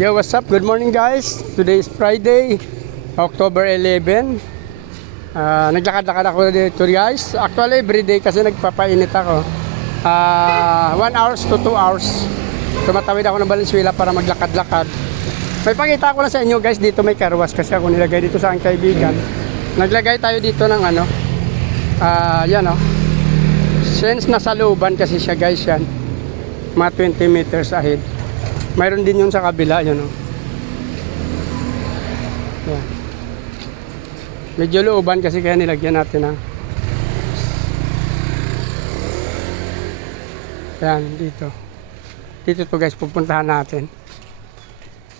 Yo, what's up? Good morning guys. Today is Friday, October 11. Naglakad-lakad ako dito guys. Actually everyday kasi nagpapainit ako. 1 hours to 2 hours. Tumatawid ako ng Valenzuela para maglakad-lakad. May pakita ko na sa inyo guys, dito may karwas kasi ako nilagay dito sa aking kaibigan. Naglagay tayo dito ng ano. Yan o. Since nasa looban kasi siya guys yan. Mga 20 meters ahead. Mayroon din yun sa kabila, yun o. Yan. Medyo looban kasi kaya nilagyan natin ng yan, dito. Dito to guys, pupuntahan natin.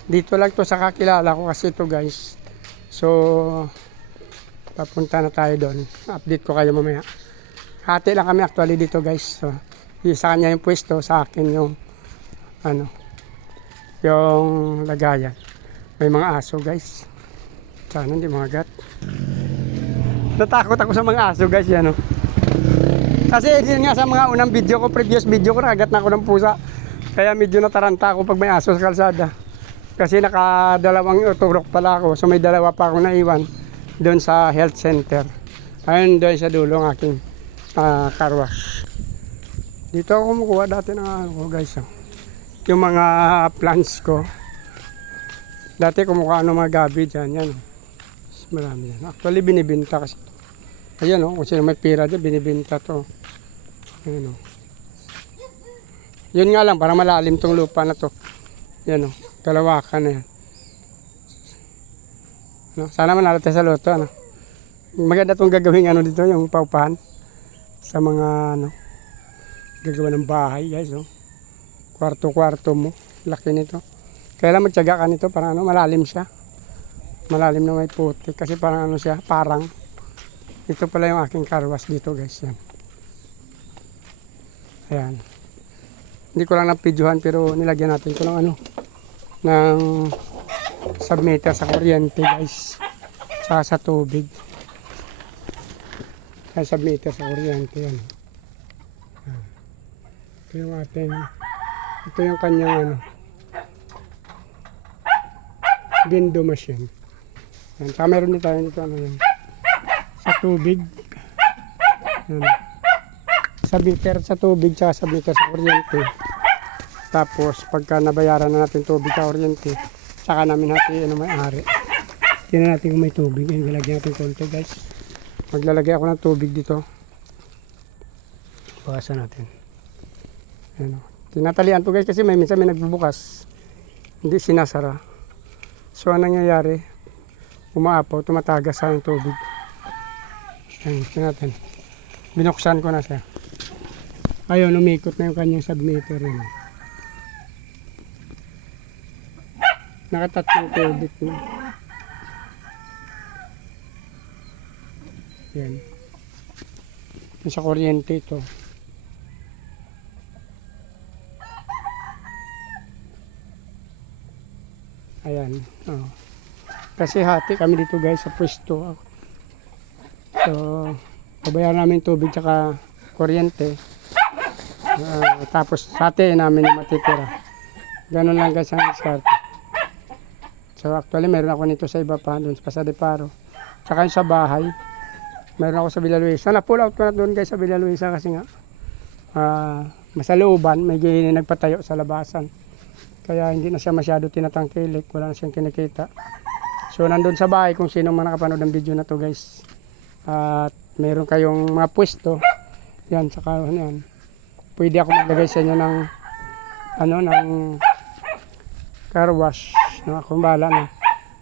Dito lang to sa kakilala ko kasi to guys. So, papunta na tayo doon. Update ko kayo mamaya. Hati lang kami actually dito guys. So, isa kanya yung pwesto, sa akin yung ano, yung lagayan. May mga aso guys. Sana hindi mga gat. Natakot ako sa mga aso guys yan o. Kasi yun nga sa mga unang video ko, previous video ko, nakagat na ako ng pusa. Kaya medyo nataranta ako pag may aso sa kalsada. Kasi nakadalawang turok pala ako. So may dalawa pa ako naiwan doon sa health center. Ayun doon sa dulo ng aking car wash. Dito ako kumukuha dati ng ano guys o. Yung mga plants ko dati kumukuha ng mga gabi dyan yan. Marami yan actually binibenta kasi ayan o, kung sino may pira dyan binibenta to. Ayan o, yun nga lang parang malalim tong lupa na to. Yan o, kalawakan na yan no? Sana manalo tayo sa loto ano? Maganda tong gagawin ano dito yung paupahan sa mga ano gagawa ng bahay guys o. Kwarto-kwarto mo. Laki nito. Kailan magtiyaga ka nito para ano, malalim siya. Malalim na may putik. Kasi parang ano siya, parang. Ito pala yung aking karwas dito guys. Yan. Ayan. Hindi ko lang napidyohan pero nilagyan natin ko ng ano, ng submeter sa kuryente guys. Saka sa tubig. Kaya submeter sa kuryente yan. Ayan. Ito yung ating ito yung kanyang ano window machine. Yan. Saka meron din tayo dito ano yan sa tubig yan. Submeter sa tubig tsaka submeter sa kuryente. Tapos pagka nabayaran na natin tubig sa kuryente saka namin natin ano may-ari. Tingnan natin kung may tubig. Yan, nilagyan natin konti guys. Maglalagay ako ng tubig dito. Bukasan natin. Yan o. Tinatalian to guys kasi minsan may nagbubukas. Hindi sinasara. So anong nangyayari? Umaapaw, tumatagas sa yung tubig. Ayan, gusto natin. Binuksan ko na siya. Ayun, umikot na yung kanyang submeter. Nakatatlong tubig na. Yan. Yung sa kuryente ito. Ayan. Oh. Kasi hati kami dito guys sa pwesto. So, pabayaan namin tubig tsaka kuryente. Tapos hati namin yung matitira. Ganun lang guys ang start. So, actually meron ako nito sa iba pa. Doon pa sa Deparo. Tsaka yung sa bahay. Meron ako sa Villa Luisa. Na-pull out ko na doon guys sa Villa Luisa kasi nga masalooban. May nagpatayo sa labasan. Kaya hindi na siya masyado tinatangkilik, wala na siyang kinikita. So nandun sa bahay kung sino man nakapanood ng video na to guys. At meron kayong mga pwesto. Yan, saka yan. Pwede ako maglagay sa inyo ng ano, ng car wash. No, kung bahala na.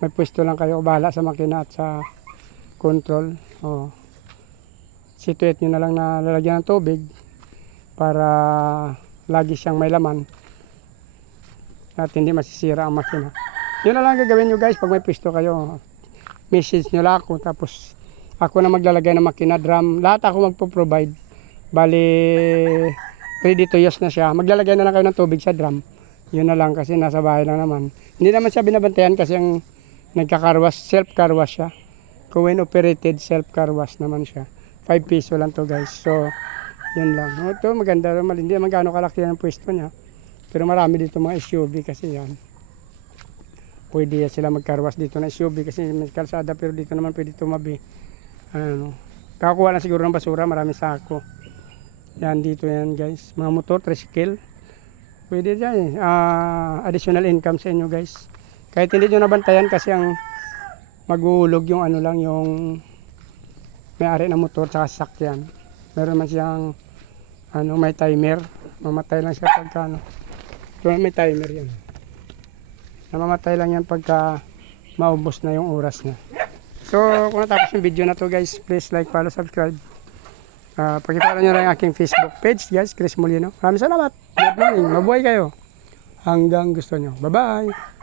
May pwesto lang kayo, bahala sa makina at sa control. O, situate nyo na lang na lalagyan ng tubig para lagi siyang may laman. At hindi masisira ang makina. Yun na lang gagawin nyo guys pag may pwesto kayo. Message nyo lang ako. Tapos ako na maglalagay ng makina, drum. Lahat ako magpo-provide. Bali, ready to use na siya. Maglalagay na lang kayo ng tubig sa drum. Yun na lang kasi nasa bahay lang naman. Hindi naman siya binabantayan kasi ang nagka-carwash, self-carwash siya. Coin operated self-carwash naman siya. 5 piso lang to guys. So, yun lang. Ito maganda naman. Hindi naman gaano kalaki ang pwesto niya. Pero marami dito mga SUV kasi yan. pwede sila magkarwas dito na SUV kasi may kalsada, pero dito naman pwede tumabi. Ano, kakuha lang siguro ng basura, maraming sako. Yan dito yan guys, mga motor, tricycle. Pwede dyan additional income sa inyo guys. Kahit hindi nyo nabantayan kasi ang maguhulog yung ano lang, yung may-ari ng motor tsaka sasakyan. Meron man siyang ano, may timer. Mamatay lang siya pagka ano. So, may timer yan. Namamatay lang yan pagka maubos na yung oras niya. So, kung natapos yung video na to guys, please like, follow, subscribe. Pakipala nyo lang yung aking Facebook page guys, Chris Molino. Maraming salamat. Good morning. Mabuhay kayo. Hanggang gusto nyo. Bye-bye.